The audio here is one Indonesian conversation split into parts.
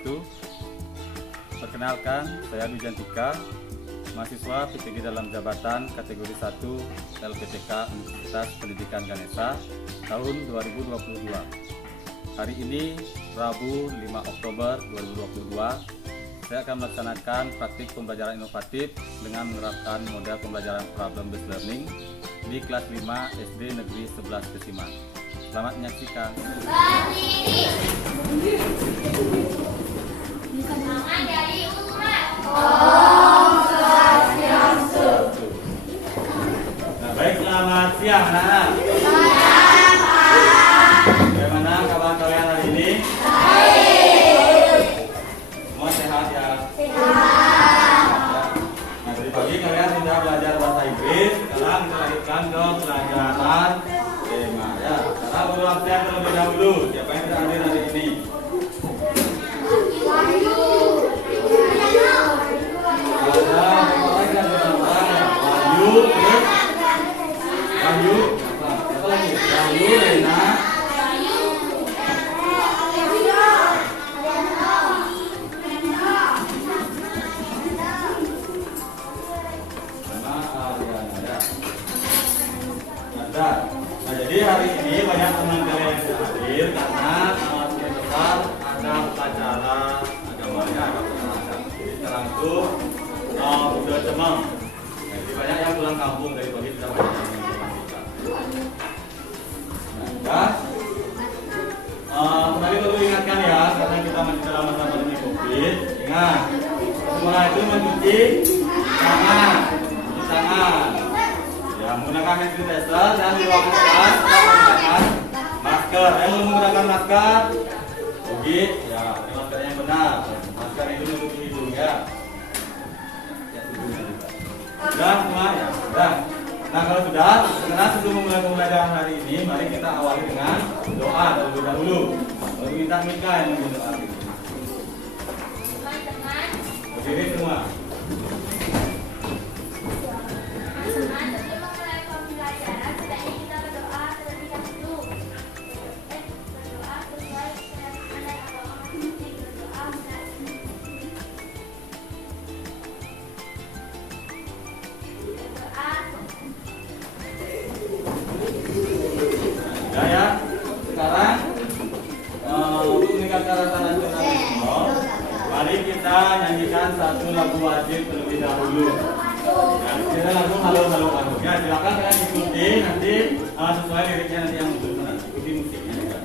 wabarakatuh. Perkenalkan, saya Dujantika, mahasiswa PPG dalam jabatan kategori 1 LPTK Universitas Pendidikan Ganesha tahun 2022. Hari ini, Rabu 5 Oktober 2022, saya akan melaksanakan praktik pembelajaran inovatif dengan menerapkan model pembelajaran problem based learning di kelas 5 SD Negeri 11 Kesiman. Selamat menyaksikan. Tangan dari umat. Om Swastiastu. Nah, baik, selamat siang anak-anak. Bagaimana kabar kalian hari ini? Baik. Semua sehat ya? Sehat. Nah, dari pagi kalian sudah belajar bahasa Inggris. Sekarang kita lanjutkan ke pelajaran tema ya. Sekarang guru absen terlebih dahulu. Siapa yang tidak hadir hari ini? Wahyu. Ada orang yang bernama Wahyu, Wahyu, apa lagi? Wahyu, Rena, sama Ariana ya. Ada. Nah, jadi hari ini banyak teman kalian yang sudah hadir karena sebagian besar ada upacara agamanya, ada upacara. Jadi sekarang itu udah cemang. Nah, jadi banyak yang pulang kampung dari pagi sudah banyak yang pulang juga. Nah, kembali perlu ingatkan ya, karena kita masih dalam masa pandemi COVID. Ingat, semua itu mencuci tangan, ya, menggunakan hand sanitizer dan di ruangan kelas kita menggunakan masker. Yang belum menggunakan masker, rugi, ya, pakai masker yang benar. Masker itu menutupi hidung ya. Sudah semua ya, sudah. Nah, kalau sudah, karena sebelum memulai pembelajaran hari ini, mari kita awali dengan doa terlebih dahulu. Lalu kita minta yang berdoa. Teman-teman, Berdiri semua. sebelum memulai pembelajaran, sebaiknya kita berdoa terlebih dahulu. Berdoa sesuai dengan adat agama masing-masing. Berdoa benar. Ya ya. Sekarang untuk meningkatkan rasa nasionalisme, mari kita nyanyikan satu lagu wajib terlebih dahulu. Ya, kita langsung halo halo halo. Ya, silakan kalian ikuti nanti sesuai liriknya nanti yang muncul nanti ikuti musiknya juga.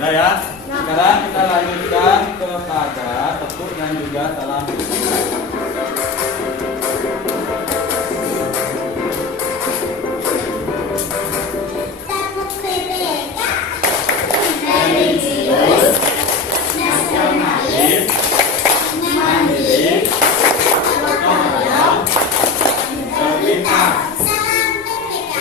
Nah ya, sekarang kita lanjutkan kepada tepuk dan juga salam. Tepuk PPK. Religius. Nasionalis. Mandiri. Gotong Berpindah. Salam PPK.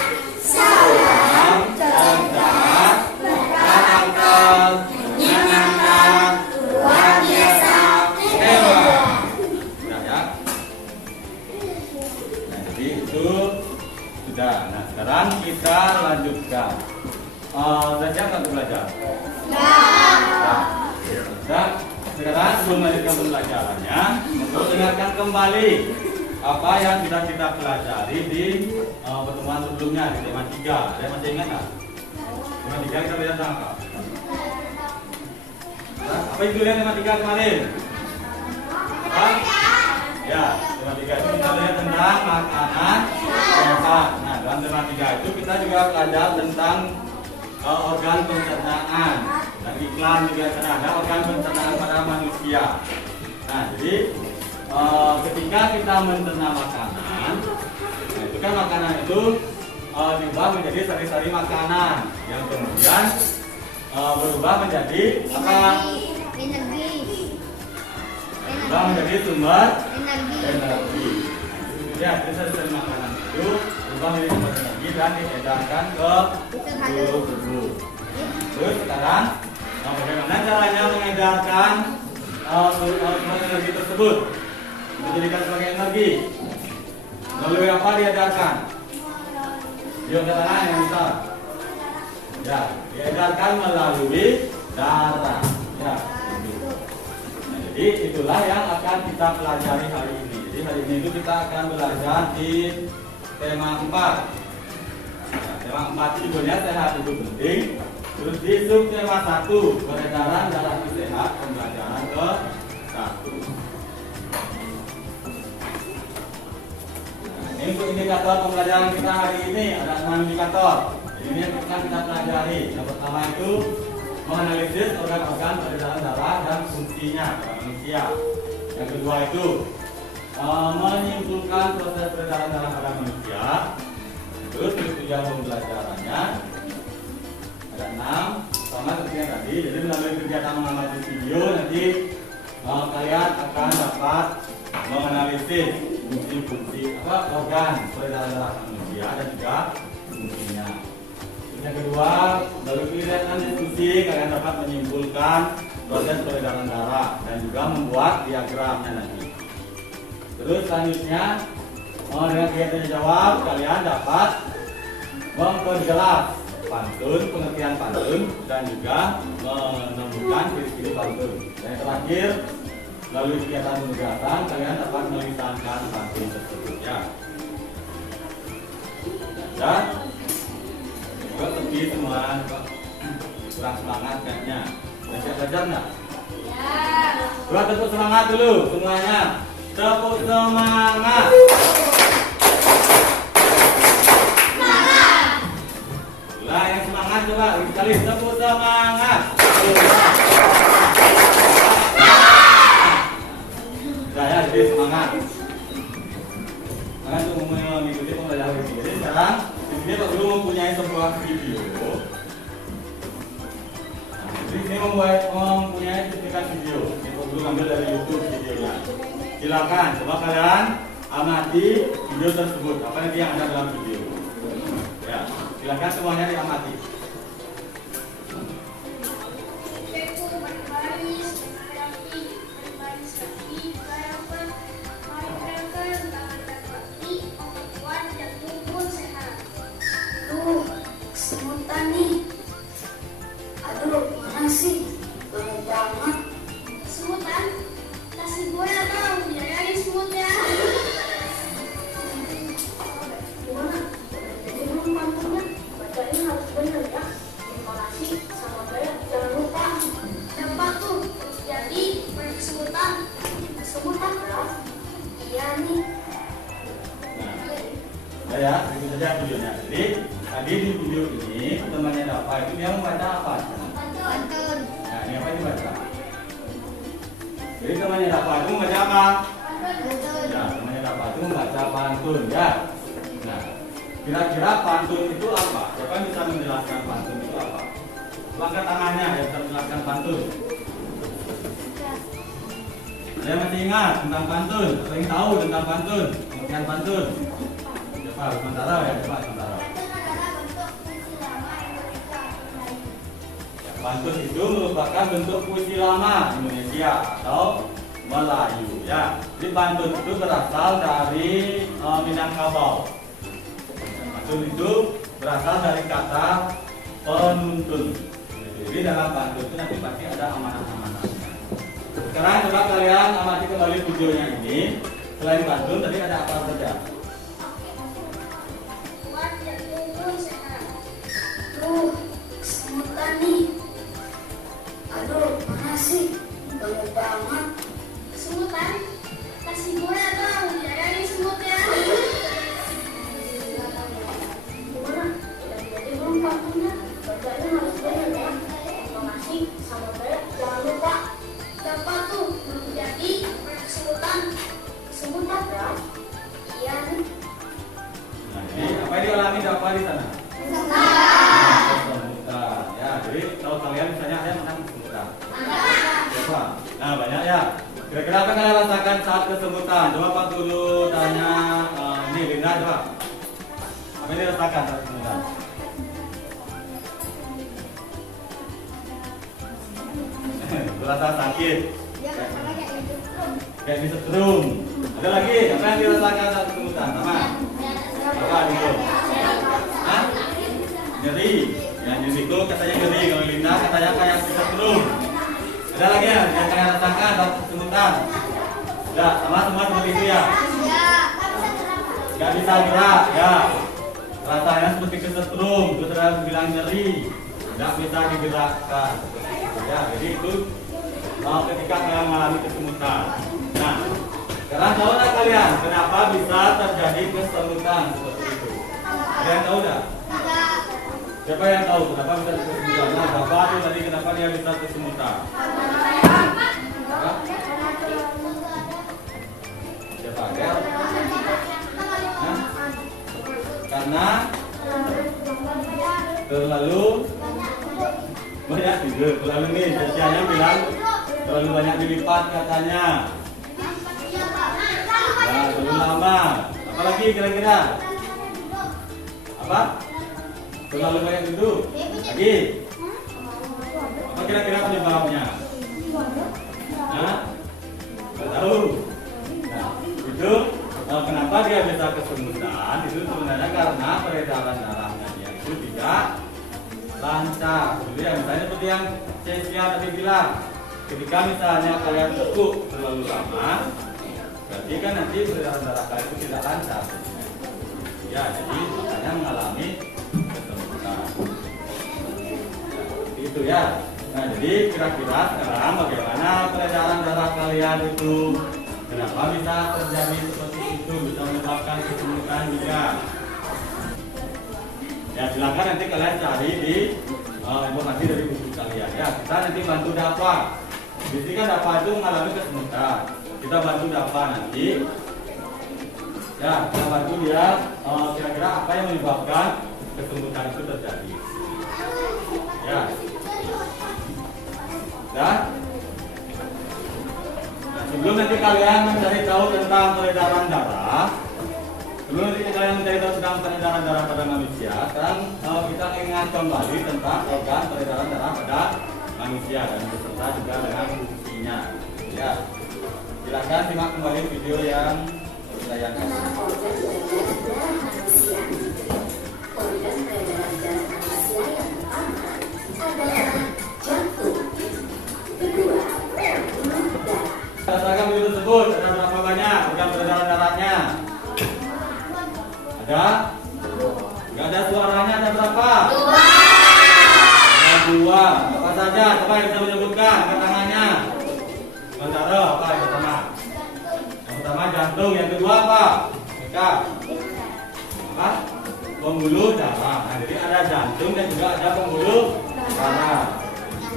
Salam cerdas, berakal, menyenangkan, luar biasa, hebat. Sudah ya. Nah, jadi itu sudah. Nah, sekarang kita lanjutkan. Sudah siap untuk belajar? Sudah. Sekarang sebelum melanjutkan pembelajarannya, untuk dengarkan kembali apa yang sudah kita pelajari di pertemuan sebelumnya di tema 3. Ada yang masih ingat nggak? Tema 3 kita belajar tentang apa? Apa itu lihat tematika kemarin? Apa? Ya, tematika itu kita lihat tentang makanan sehat. Nah, dalam tematika itu kita juga belajar tentang organ pencernaan. Dan iklan juga ada organ pencernaan pada manusia. Nah, jadi ketika kita mencerna makanan, nah itu kan makanan itu diubah menjadi sari-sari makanan yang kemudian berubah menjadi apa? Berubah menjadi sumber energi. Ya, sari-sari makanan itu berubah menjadi sumber energi dan diedarkan ke seluruh tubuh. Terus sekarang, bagaimana caranya mengedarkan sumber energi tersebut dijadikan sebagai energi? Melalui apa diedarkan? Yuk kita tanya yang besar. Ya, diedarkan melalui darah. Ya, nah, jadi itulah yang akan kita pelajari hari ini. Jadi hari ini itu kita akan belajar di tema 4. Nah, tema 4 itu judulnya sehat itu penting. Terus di subtema 1 peredaran darah itu sehat, pembelajaran ke 1. Ini untuk indikator pembelajaran kita hari ini ada 6 indikator. Ini yang akan kita pelajari. Yang pertama itu menganalisis organ-organ peredaran darah dan fungsinya pada manusia. Yang kedua itu menyimpulkan proses peredaran darah pada manusia. Terus tujuan pembelajarannya ada 6. Sama seperti yang tadi. Jadi melalui kegiatan mengamati video nanti kalian akan dapat menganalisis fungsi-fungsi organ peredaran darah manusia dan juga fungsinya. Yang kedua, melalui kegiatan diskusi kalian dapat menyimpulkan proses peredaran darah dan juga membuat diagramnya nanti. Terus selanjutnya dengan kegiatan jawab kalian dapat memperjelas pantun, pengertian pantun dan juga menemukan ciri-ciri pantun. Dan yang terakhir, melalui kegiatan penugasan kalian dapat melisankan pantun tersebut ya. Dan juga tepi semua kurang semangat kayaknya. Bisa belajar nggak? Ya. Coba tepuk semangat dulu semuanya. Tepuk semangat. Semangat. Lah yang semangat coba sekali tepuk semangat. Saya jadi semangat. Karena untuk mengikuti pembelajaran ini. Jadi sekarang di sini Pak Guru mempunyai sebuah video. Di sini mempunyai sertifikat video. Ini Pak Guru ambil dari YouTube videonya. Silakan coba kalian amati video tersebut. Apa nanti yang ada dalam video? Ya, silakan semuanya diamati. Semutan nih. Aduh, mana sih? Banyak banget. Semutan, kasih gue atau biarin semutnya. Gimana? Jadi belum pantunnya. Bacain harus bener ya. Intonasi sama gaya jangan lupa. Dapat tuh, jadi banyak semutan. Semutan berapa? Iya nih. Nah, ya, itu saja videonya. Jadi tadi di video ini temannya Dava itu dia membaca apa? Pantun. Nah, ini apa yang dibaca? Jadi temannya Dava itu membaca apa? Pantun. Ya, temannya Dava itu membaca pantun ya. Nah, kira-kira pantun itu apa? Siapa yang bisa menjelaskan pantun itu apa? Angkat tangannya yang bisa menjelaskan pantun. Saya masih ingat tentang pantun, sering tahu tentang pantun, pengertian pantun. Coba sementara ya, coba sementara. Pantun itu merupakan bentuk puisi lama Indonesia atau Melayu ya. Jadi pantun itu berasal dari Minangkabau. Pantun itu berasal dari kata penuntun. Jadi dalam pantun itu nanti pasti ada amanat-amanatnya. Sekarang coba kalian amati kembali videonya ini. Selain pantun tadi ada apa saja? Buat yang tumbuh sehat. Tuh, semutan nih. Aduh, mana sih? di sana? Kesemutan. Ya, jadi kalau kalian misalnya ada yang makan kesemutan. Siapa? Nah, banyak ya. Kira-kira apa kalian rasakan saat kesemutan? Coba Pak dulu tanya ini Linda coba. Apa yang dirasakan saat kesemutan? Terasa sakit. Kayak disetrum. Ada lagi? Apa yang dirasakan saat kesemutan? Sama? Apa itu? Hah? Nyeri. Ya, nyeri itu katanya nyeri. Kalau Linda katanya kayak disetrum. Ada lagi ya yang kalian rasakan saat kesemutan? Enggak, sama semua seperti itu ya? Gak bisa gerak, ya. Rasanya seperti kesetrum, terus ada bilang nyeri. Gak bisa digerakkan. Ya, jadi itu ketika kalian mengalami kesemutan. Nah, sekarang tahu nggak kalian kenapa bisa terjadi kesemutan seperti itu? Ada yang tahu nggak? Siapa yang tahu kenapa bisa kesemutan? Nah, Bapak tuh tadi kenapa dia bisa kesemutan? Hah? Siapa? Ya? Hah? Karena terlalu banyak tidur. Terlalu nih, Cecianya bilang terlalu banyak dilipat katanya. Ya, terlalu lama. Apalagi kira-kira? Apa? Terlalu banyak duduk. Lagi? Apa kira-kira penyebabnya? Nah, nggak tahu. Nah, itu kenapa dia bisa kesemutan? Itu sebenarnya karena peredaran darahnya dia itu tidak lancar. Jadi ya, misalnya seperti yang Cecia tadi bilang, ketika misalnya kalian tekuk terlalu lama, berarti kan nanti peredaran darah kalian itu tidak lancar. Ya, jadi makanya mengalami kesemutan. Itu ya. Nah, jadi kira-kira sekarang bagaimana peredaran darah kalian itu? Kenapa bisa terjadi seperti itu? Bisa menyebabkan kesemutan juga. Ya, silakan nanti kalian cari di informasi dari buku kalian. Ya, kita nanti bantu Dapa. Jadi kan Dapa itu mengalami kesemutan. Kita bantu Dapa nanti. Ya, kita bantu dia kira-kira apa yang menyebabkan kesemutan itu terjadi. Ya. Dan sebelum nanti kalian mencari tahu tentang peredaran darah, sebelum nanti kalian mencari tahu tentang peredaran darah pada manusia, sekarang kita ingat kembali tentang organ peredaran darah pada manusia dan beserta juga dengan fungsinya. Ya, silakan simak kembali video yang saya kasih. Organ peredaran darah manusia yang pertama adalah jantung. Kedua, pembuluh darah. Rasakan video tersebut ada berapa banyak organ peredaran darahnya? Ada? Nggak ada suaranya, ada berapa? Ada dua. Apa saja? Coba yang bisa menyebutkan tangannya. Sementara apa yang pertama? Yang pertama jantung, yang kedua apa? Meka. Apa? Pembuluh darah. Nah, jadi ada jantung dan juga ada pembuluh darah.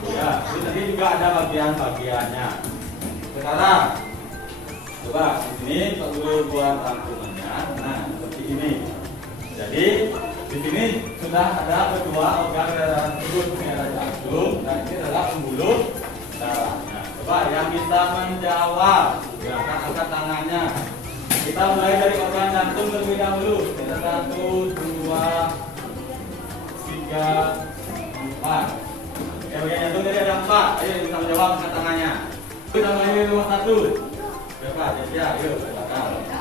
Ya, jadi tadi juga ada bagian-bagiannya. Sekarang, coba di sini Pak Guru buat rangkumannya. Nah, seperti ini. Jadi di sini sudah ada kedua organ darah tersebut. Ini ada jantung dan ini adalah pembuluh darahnya. Coba yang bisa menjawab, silakan angkat tangannya. Kita mulai dari organ jantung terlebih dahulu. Kita 1, 2, 3, 4. Ya, bagian jantung tadi ada 4. Ayo yang bisa menjawab angkat tangannya. Kita mulai dari nomor 1. Siapa? Ya, yuk silakan. Ya.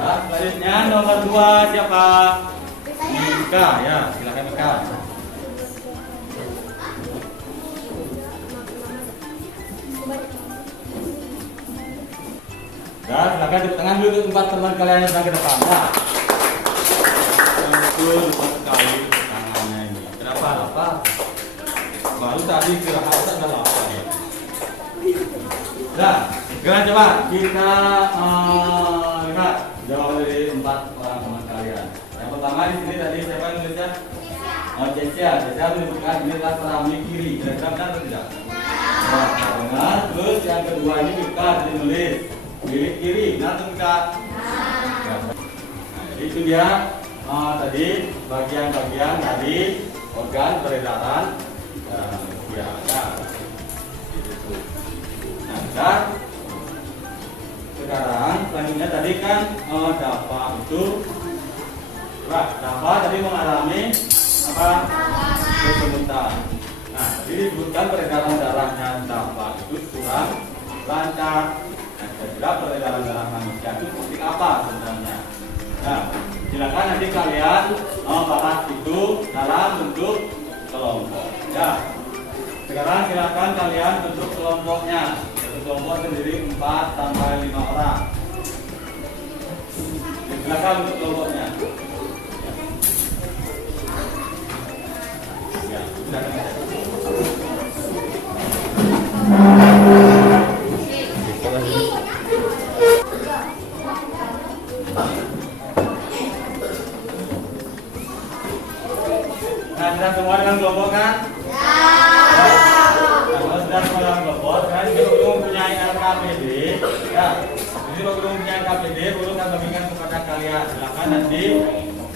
Ya, selanjutnya nomor 2 siapa? Mika, ya, silakan Mika. Ya, silakan tepuk tangan dulu untuk tempat teman kalian yang sedang ke depan. Ya. Betul, cepat sekali tangannya ini. Kenapa? Apa? Baru tadi istirahat sudah lapar ya. Nah, sekarang coba kita lihat jawaban dari 4 orang teman kalian. Yang pertama di sini tadi siapa yang nulisnya? Oh, Cecia. Cecia menunjukkan ini adalah keramik kiri. Kira-kira benar atau tidak? Nah, benar. Terus yang kedua ini Mika ditulis milik kiri. Benar atau tidak? Nah, jadi itu dia tadi bagian-bagian dari organ peredaran ya. Nah, sekarang selanjutnya tadi kan Dava itu Dava tadi mengalami apa? Kesemutan. Nah, jadi disebutkan peredaran darahnya Dava itu kurang lancar. Nah, kira-kira peredaran darah manusia itu seperti apa sebenarnya? Nah, silakan nanti kalian bahas itu dalam bentuk kelompok. Ya. Sekarang silakan kalian bentuk kelompoknya. Kelompok terdiri 4 sampai 5 orang. Silakan untuk kelompoknya. Ya, silakan. Nah, sudah semua dengan kelompok kan? Sudah semua dalam kelompok, sekarang kita belum mempunyai LKPD. Ya, jadi kalau belum mempunyai LKPD, belum akan bagikan kepada kalian. Silakan nanti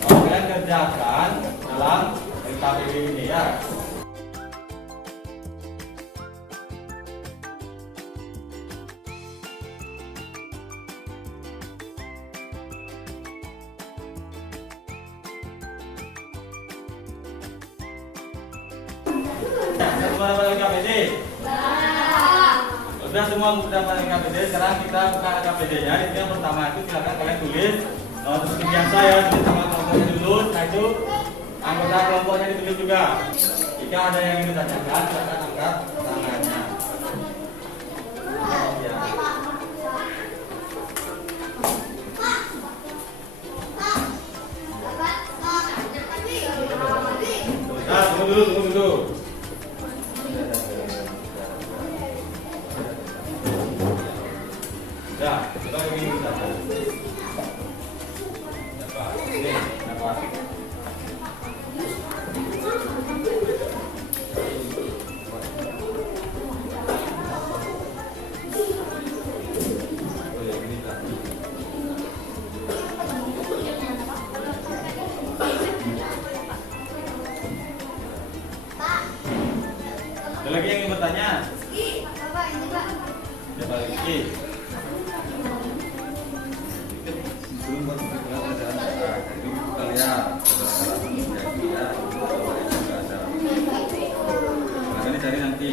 kalian kerjakan dalam LKPD ini ya. Semua dapat LKPD? Sudah semua dapat LKPD. Sekarang kita buka LKPD-nya. Di sini yang pertama itu silakan kalian tulis seperti biasa ya, tulis sama kelompoknya dulu. Nah itu anggota kelompoknya ditulis juga. Jika ada yang ingin ditanyakan, silakan angkat tangannya. Ya. Nah, tunggu dulu. Ya, kita ingin bertanya. Dapat. Ada lagi yang ingin bertanya? Siapa lagi? Cari nanti.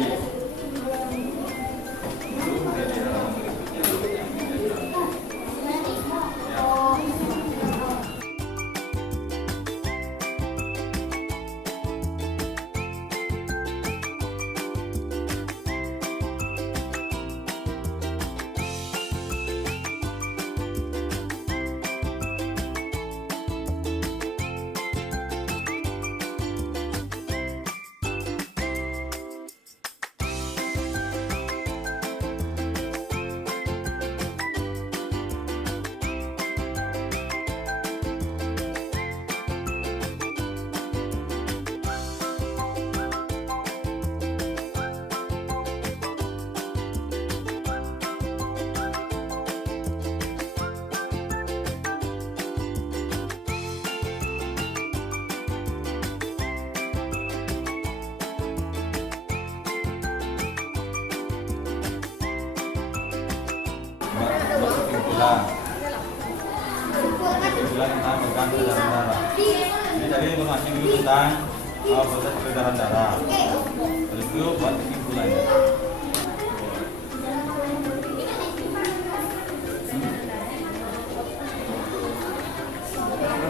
Kesimpulan tentang organ peredaran darah. Ini tadi informasi dulu tentang proses peredaran darah. Terus itu buat kesimpulannya.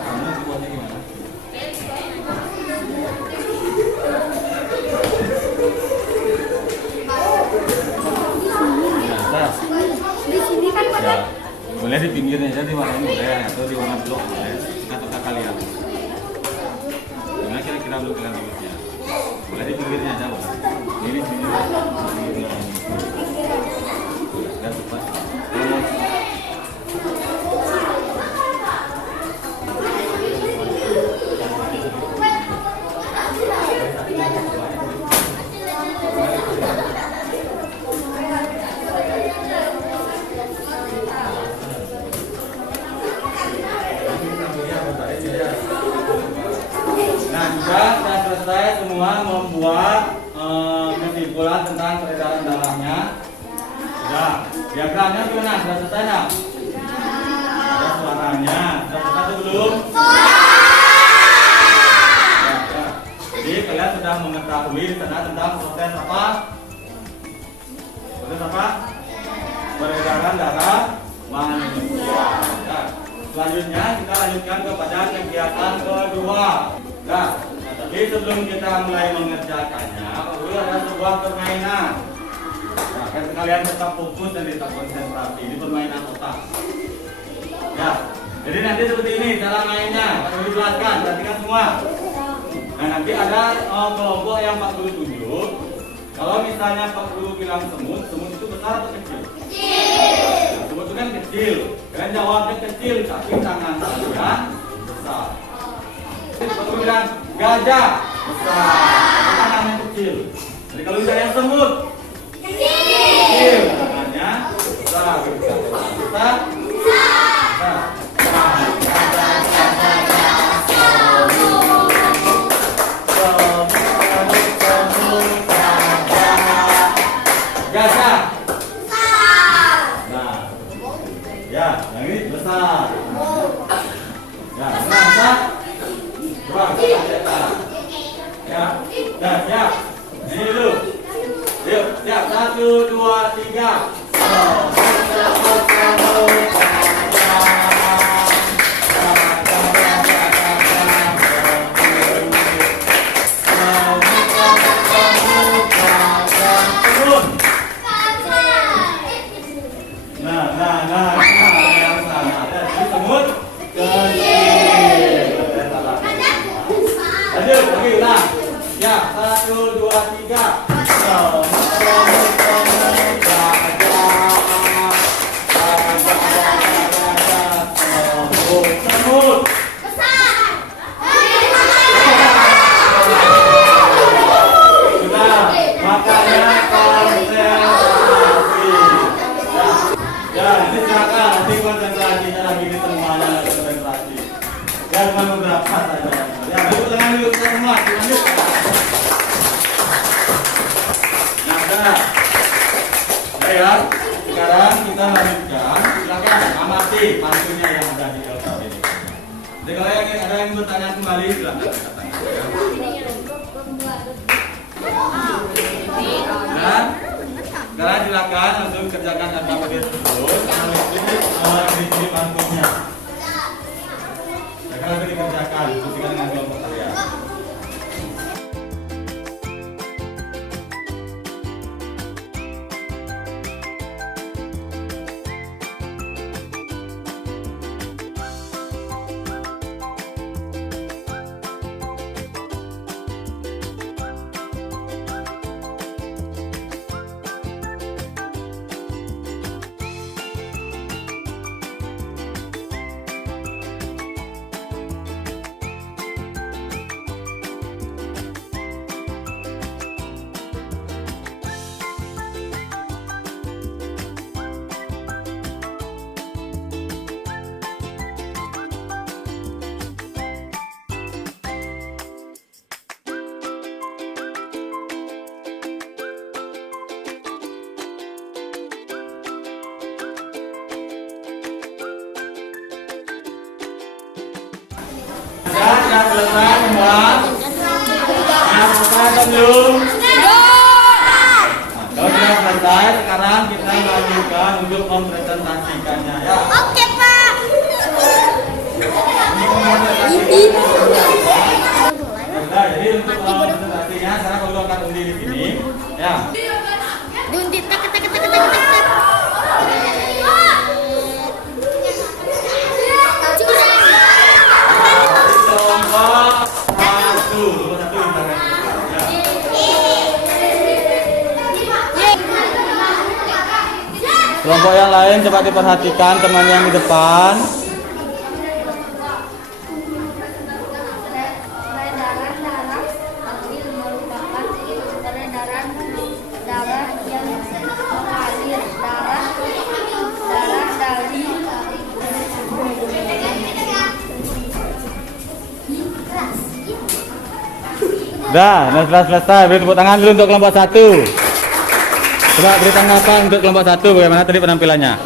Kamu dibuatnya gimana? Di sini kan Ya, boleh di pinggirnya aja, di warna boleh atau di warna blok boleh. Kata kalian. Gimana kira-kira belum kalian tulisnya? Boleh di pinggirnya aja, boleh. Ini sini. Ya cepat. Diagramnya gimana? Sudah selesai nak? Ada suaranya. Sudah selesai atau belum? Ya. Jadi kalian sudah mengetahui tentang proses apa? Proses apa? Peredaran darah manusia. Nah, selanjutnya kita lanjutkan kepada kegiatan kedua. Nah, tapi sebelum kita mulai mengerjakannya, perlu ada sebuah permainan. Nah, kalian tetap fokus dan tetap konsentrasi. Ini permainan otak. Ya, jadi nanti seperti ini cara mainnya. Akan dijelaskan, perhatikan semua. Nah, nanti ada kelompok yang 47. Kalau misalnya 40 kilang semut, semut itu besar atau kecil? Kecil. Nah, semut itu kan kecil. Kalian jawabnya kecil, tapi tangan kalian besar. 40 bilang gajah besar, tangannya kecil. Jadi kalau misalnya semut kecil, tangannya besar. Besar. Gajah. Nah, ya, yang ini besar. Ya, besar. Coba kita cetak. Ya, dah siap. Ini dulu. Yuk, siap. 1, 2, 3. Ya, 1, 2, 3. Semut. Sudah, makanya konsentrasi. Ya, ini silakan nanti konsentrasinya lagi ini semuanya konsentrasi. Ya, cuma beberapa saja. Ya, tepuk tangan dulu kita semua. Lanjut. Ya, sekarang kita lanjutkan. Silakan amati pantunya yang ada di dalam ini. Jadi kalau ada yang bertanya kembali, silakan bertanya. Dan sekarang silakan langsung kerjakan aktiviti tersebut. Di pantunya. Sekarang dikerjakan dengan kelompok kalian. Sudah selesai semua? Yang selesai atau belum? Kalau sudah selesai, sekarang kita lanjutkan untuk mempresentasikannya ya. Oke, Pak. Nah, jadi untuk presentasinya, sekarang kalau akan undi di sini, ya. Diuntit, tek. Kelompok satu internet. Kelompok yang lain coba diperhatikan teman yang di depan. Peredaran darah aktif merupakan peredaran darah yang mengalir darah dari Dah selesai. Beri tepuk tangan dulu untuk kelompok 1. Coba beri tanggapan untuk kelompok 1, bagaimana tadi penampilannya?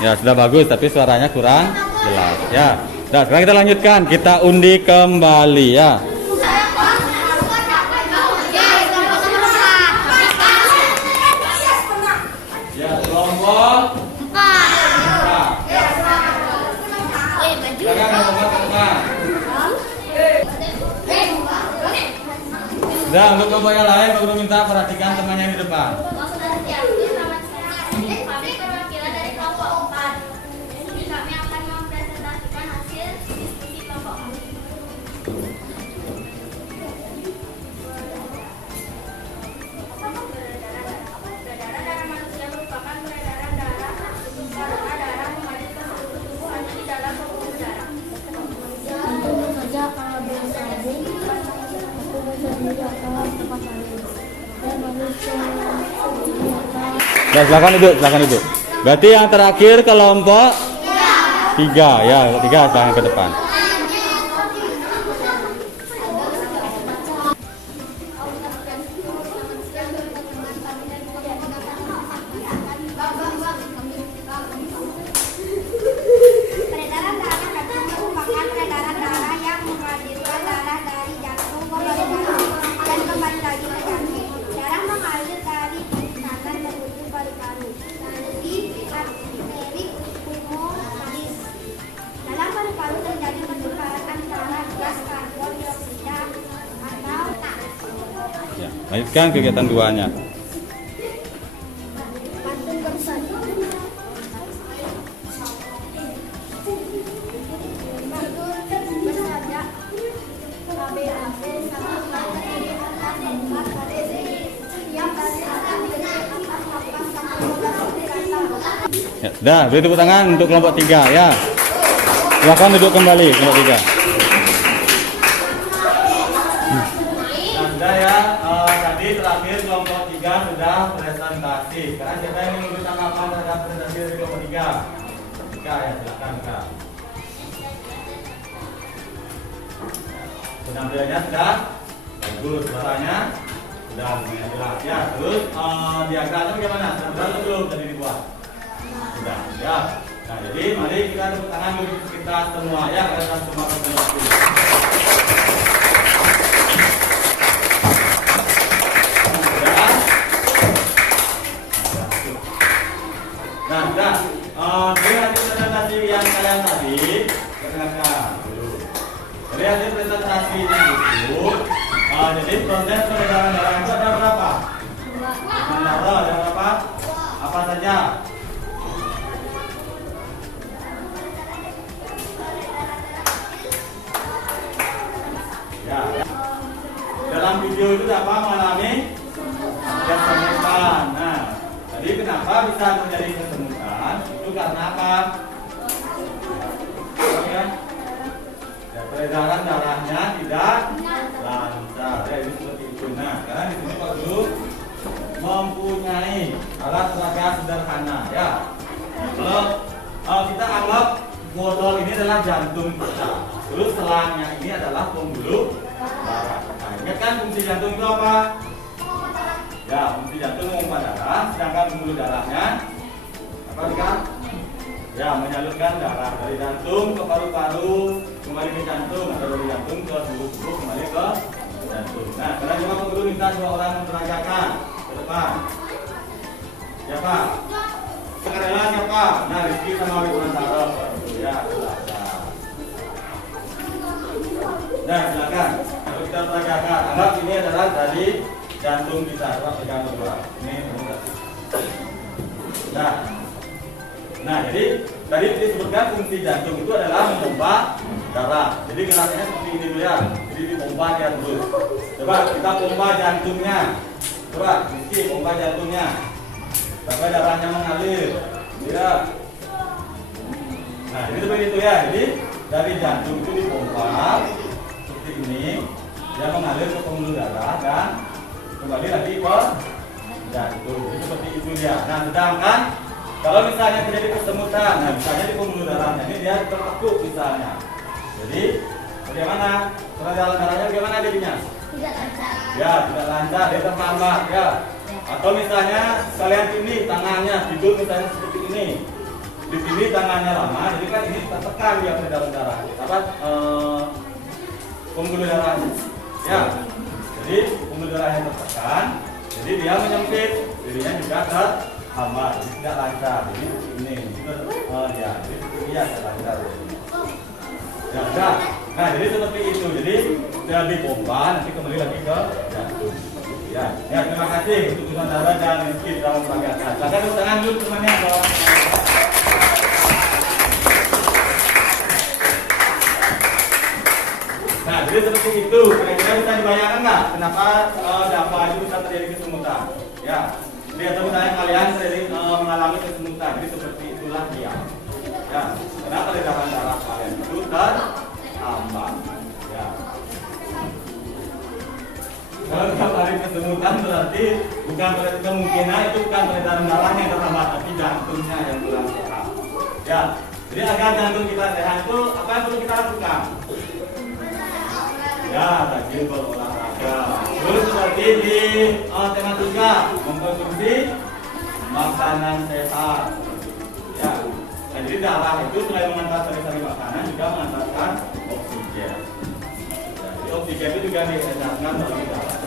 Ya sudah bagus, tapi suaranya kurang jelas. Ya, nah, sekarang kita lanjutkan, kita undi kembali ya. Ya, kelompok 4. Sekarang kelompok 4. Nah, untuk kelompok yang lain, Pak Guru minta perhatikan temannya di depan. Kami perwakilan dari kelompok 4. Jadi kami akan mempresentasikan hasil diskusi kelompok kami. Peredaran darah manusia merupakan peredaran darah karena darah mengalir ke seluruh tubuh hanya di dalam pembuluh darah. Tentu saja kalau dengan sabun itu bisa digunakan tempat lain dan manusia ini akan Ya, silakan duduk. Berarti yang terakhir kelompok 3 ya, 3 silakan ke depan. Peredaran darah merupakan peredaran darah yang mengalirkan darah dari jantung ke paru-paru dan kembali lagi ke jantung. Darah mengalir dari pencernaan menuju paru-paru melalui arteri pulmonalis. Dalam paru-paru terjadi pertukaran antara gas karbon dioksida atau tak. Ya, lanjutkan kegiatan 2-nya. pantun bersaja. Bersaja KBAB 1 yang dari atas Ya, sudah, beri tepuk tangan untuk kelompok 3 ya. Silakan duduk kembali kelompok 3. Nah, sudah ya, tadi terakhir kelompok 3 sudah presentasi. Sekarang siapa yang ingin memberi tanggapan terhadap presentasi dari kelompok 3? Ya, silakan Kak. Penampilannya sudah bagus, suaranya sudah lumayan jelas ya. Terus diagramnya bagaimana? Sudah belum tadi dibuat? Sudah ya. Nah, jadi mari kita tepuk tangan untuk kita semua ya, karena semua presentasi. Nah, sudah. Dari hasil presentasi yang kalian tadi, perkenalkan dulu. Dari hasil presentasi itu, jadi proses peredaran darah itu ada berapa? Darah ada berapa? Apa saja? Ya. Dalam video itu dapat mengalami kesemutan. Nah, tadi kenapa bisa terjadi kesemutan? Itu karena apa? Ya, peredaran darahnya tidak lancar. Ya, ini seperti itu. Nah, karena di sini Pak Guru mempunyai alat peraga sederhana. Ya, kalau kita anggap botol ini adalah jantung kita, terus selangnya ini adalah pembuluh darah. Nah, ingat kan fungsi jantung itu apa? Ya, fungsi jantung memompa darah, sedangkan pembuluh darahnya apa kan? Ya, menyalurkan darah dari jantung ke paru-paru, kembali ke jantung, atau dari jantung ke seluruh tubuh, kembali ke jantung. Nah, sekarang coba Pak Guru minta 2 orang memperagakan ke depan. Siapa? Sekarang siapa? Nah, Rizky sama Wibantara. Ya, silakan. Nah, silakan. Kalau kita peragakan, anggap ini adalah dari jantung kita. Coba pegang berdua. Ini nah, jadi tadi disebutkan fungsi jantung itu adalah memompa darah. Jadi geraknya seperti ini dulu ya. Jadi dipompa dia terus. Coba kita pompa jantungnya. Coba, Rizky, pompa jantungnya. Sampai darahnya mengalir. Ya. Nah, jadi seperti itu ya. Jadi dari jantung itu dipompa seperti ini, dia mengalir ke pembuluh darah dan kembali lagi ke jantung. Jadi seperti itu dia. Nah, sedangkan kalau misalnya terjadi kesemutan, nah misalnya di pembuluh darahnya ini dia tertekuk misalnya. Jadi bagaimana? Peredaran darahnya bagaimana jadinya? Tidak lancar. Ya, tidak lancar, dia terlambat ya. Atau misalnya kalian ini tangannya tidur misalnya seperti ini. Di sini tangannya lama, jadi kan ini tertekan dia peredaran darah. Apa? Pembuluh darahnya. Ya. Jadi pembuluh darahnya tertekan, jadi dia menyempit, dirinya juga terhambat, jadi tidak lancar. Jadi ini, ya, jadi iya tidak lancar. Ya, udah. Nah, jadi seperti itu. Jadi sudah dipompa, nanti kembali lagi ke jantung. Ya, terima kasih untuk saudara dan Rizky dalam peragaan. Silakan tepuk tangan dulu temannya. Nah, jadi seperti itu. Kira-kira bisa dibayangkan nggak kenapa dampak itu bisa terjadi kesemutan? Ya, jadi atau misalnya kalian sering mengalami kesemutan, jadi seperti itulah dia. Ya, kenapa peredaran darah kalian itu terhambat? Ya. Kalau tiap hari kesemutan berarti bukan kemungkinan itu bukan peredaran darahnya yang terhambat, tapi jantungnya yang kurang sehat. Ya, jadi agar jantung kita sehat itu apa yang perlu kita lakukan? Ya, rajin berolahraga. Terus seperti di tema 3, mengkonsumsi makanan sehat. Ya, nah, jadi darah itu selain mengantar sari-sari makanan juga mengantarkan oksigen. Ya, jadi oksigen itu juga diedarkan melalui darah.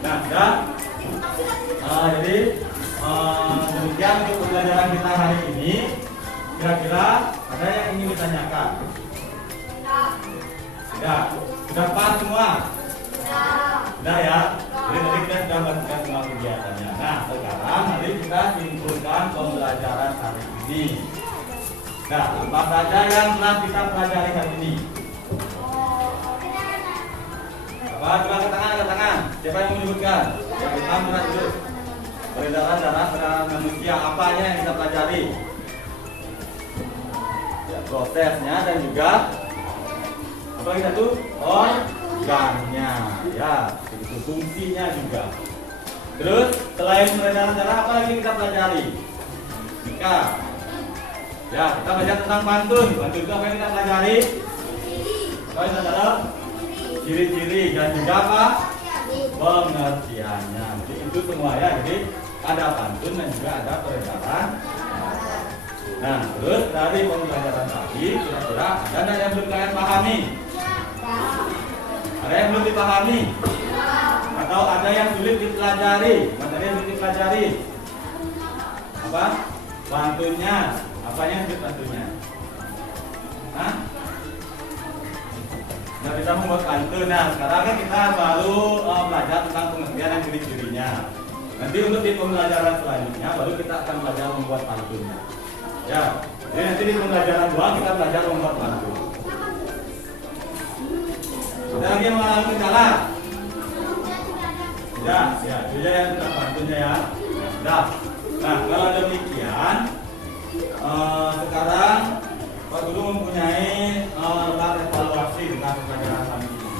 Nah, jadi demikian untuk pembelajaran kita hari ini. Kira-kira ada yang ingin ditanyakan? Ya, sudah paham semua? Sudah ya? Jadi tadi kita sudah melakukan semua kegiatannya. Nah, sekarang mari kita simpulkan pembelajaran hari ini. Nah, apa saja yang telah kita pelajari hari ini? Apa? Coba ke tangan. Siapa yang menyebutkan? Yang pertama berat dulu. Peredaran darah pada manusia, apanya yang kita pelajari? Ya, prosesnya dan juga apa kita tuh? Organnya, ya, itu fungsinya juga. Terus selain peredaran darah, apa lagi kita pelajari? Nika, ya, kita belajar tentang pantun. Pantun itu apa yang kita pelajari? Apa yang kita ciri-ciri dan juga apa? Pengertiannya. Jadi itu semua ya. Jadi ada pantun dan juga ada peredaran. Nah, terus dari pembelajaran tadi kira-kira ada yang belum kalian pahami? Ada yang belum dipahami? Atau ada yang sulit dipelajari? Materi yang sulit dipelajari? Apa? Pantunnya. Apanya yang sulit pantunnya? Hah? Nggak bisa membuat pantun. Nah, sekarang kan kita baru belajar tentang pengertian dan ciri-cirinya. Nanti untuk di pembelajaran selanjutnya baru kita akan belajar membuat pantunnya. Ya, jadi nanti di pembelajaran 2 kita belajar membuat pantun. Ada lagi yang mengalami kendala? Ya, itu yang kita pantunnya ya. Nah, kalau demikian, sekarang Pak Guru mempunyai alat evaluasi tentang pembelajaran kami ini.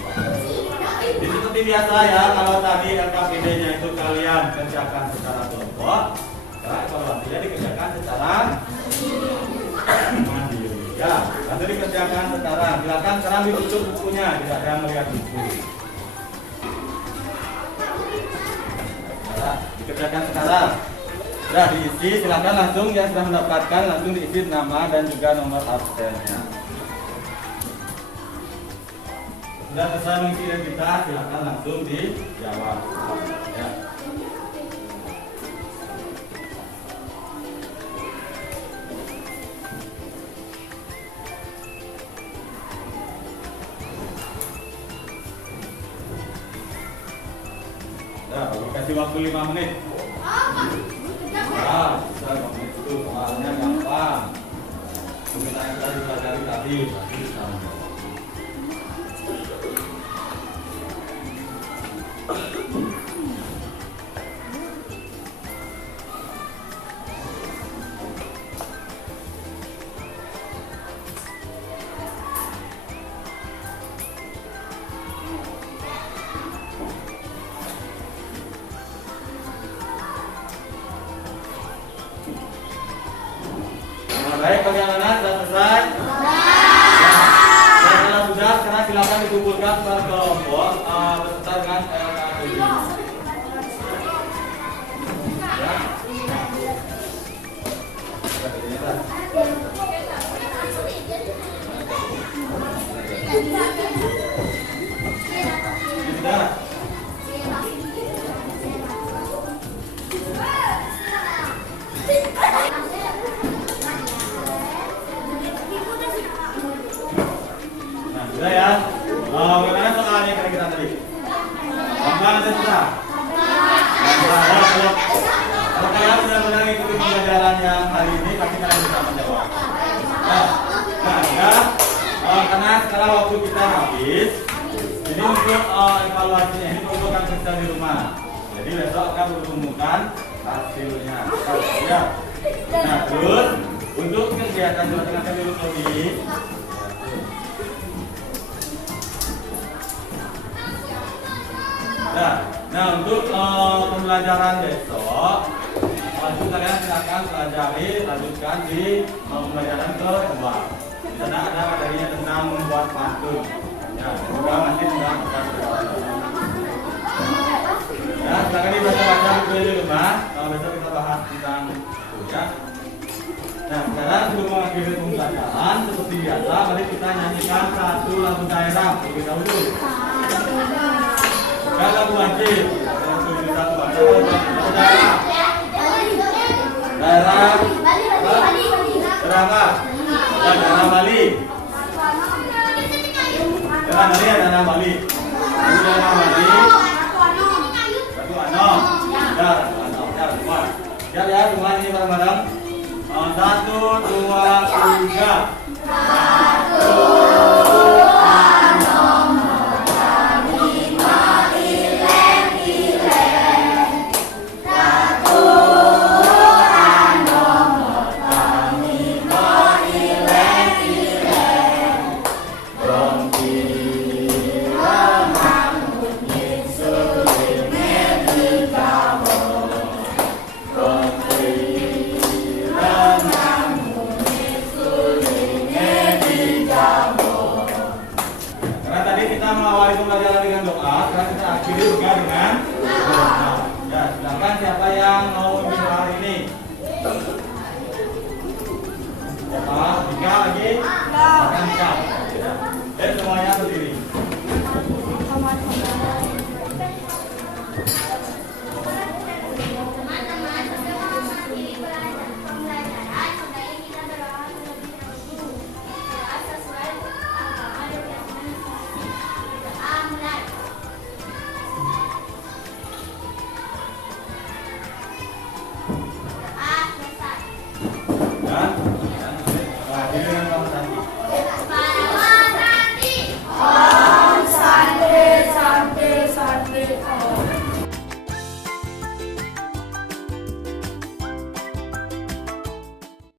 Jadi seperti biasa ya, kalau tadi LKPD-nya itu kalian kerjakan secara kelompok, sekarang evaluasinya dikerjakan secara mandiri. Ya, nanti dikerjakan sekarang. Silakan sekarang ditutup bukunya, tidak ada yang melihat buku. Nah, dikerjakan sekarang. Sudah diisi, silakan langsung yang sudah mendapatkan langsung diisi nama dan juga nomor absennya. Sudah selesai mengisi identitas, silakan langsung dijawab. Ya. Ya, kasih waktu 5 menit. Ya, bisa 5 menit itu soalnya gampang. Kita yang tadi pelajari tadi bisa. Baik, bagaimana? Sudah selesai? Nah, kalau sudah, sekarang silakan dikumpulkan per kelompok beserta dengan LKPD. Nah, sudah ya. Bagaimana soalnya kira-kira tadi? Gampang atau susah? Kalau kalian benar-benar ikuti pelajaran yang hari ini, pasti kalian bisa menjawab. Nah, ya. Karena sekarang waktu kita habis, ini untuk evaluasinya, ini perlukan kerja di rumah. Jadi besok akan berumumkan hasilnya. Ya. Nah, terus untuk kegiatan Jawa Tengah Teknologi, nah untuk pembelajaran besok, itu kalian silakan pelajari, lanjutkan di pembelajaran kedua. Di sana ada materinya tentang membuat pantun. Ya, juga masih tentang ya, silakan dibaca-baca buku di rumah. Besok kita bahas tentang itu ya. Nah, sekarang sebelum mengakhiri pembelajaran, seperti biasa, mari kita nyanyikan satu lagu daerah terlebih dahulu. Dan lagu wajib. Satu daerah. Daerah. Daerah apa? Daerah Bali. Daerah Bali ya, daerah Bali. Daerah Bali. Batu Anom. Ya, ya, ya, semua ini bareng-bareng. 1, 2, 3. 1,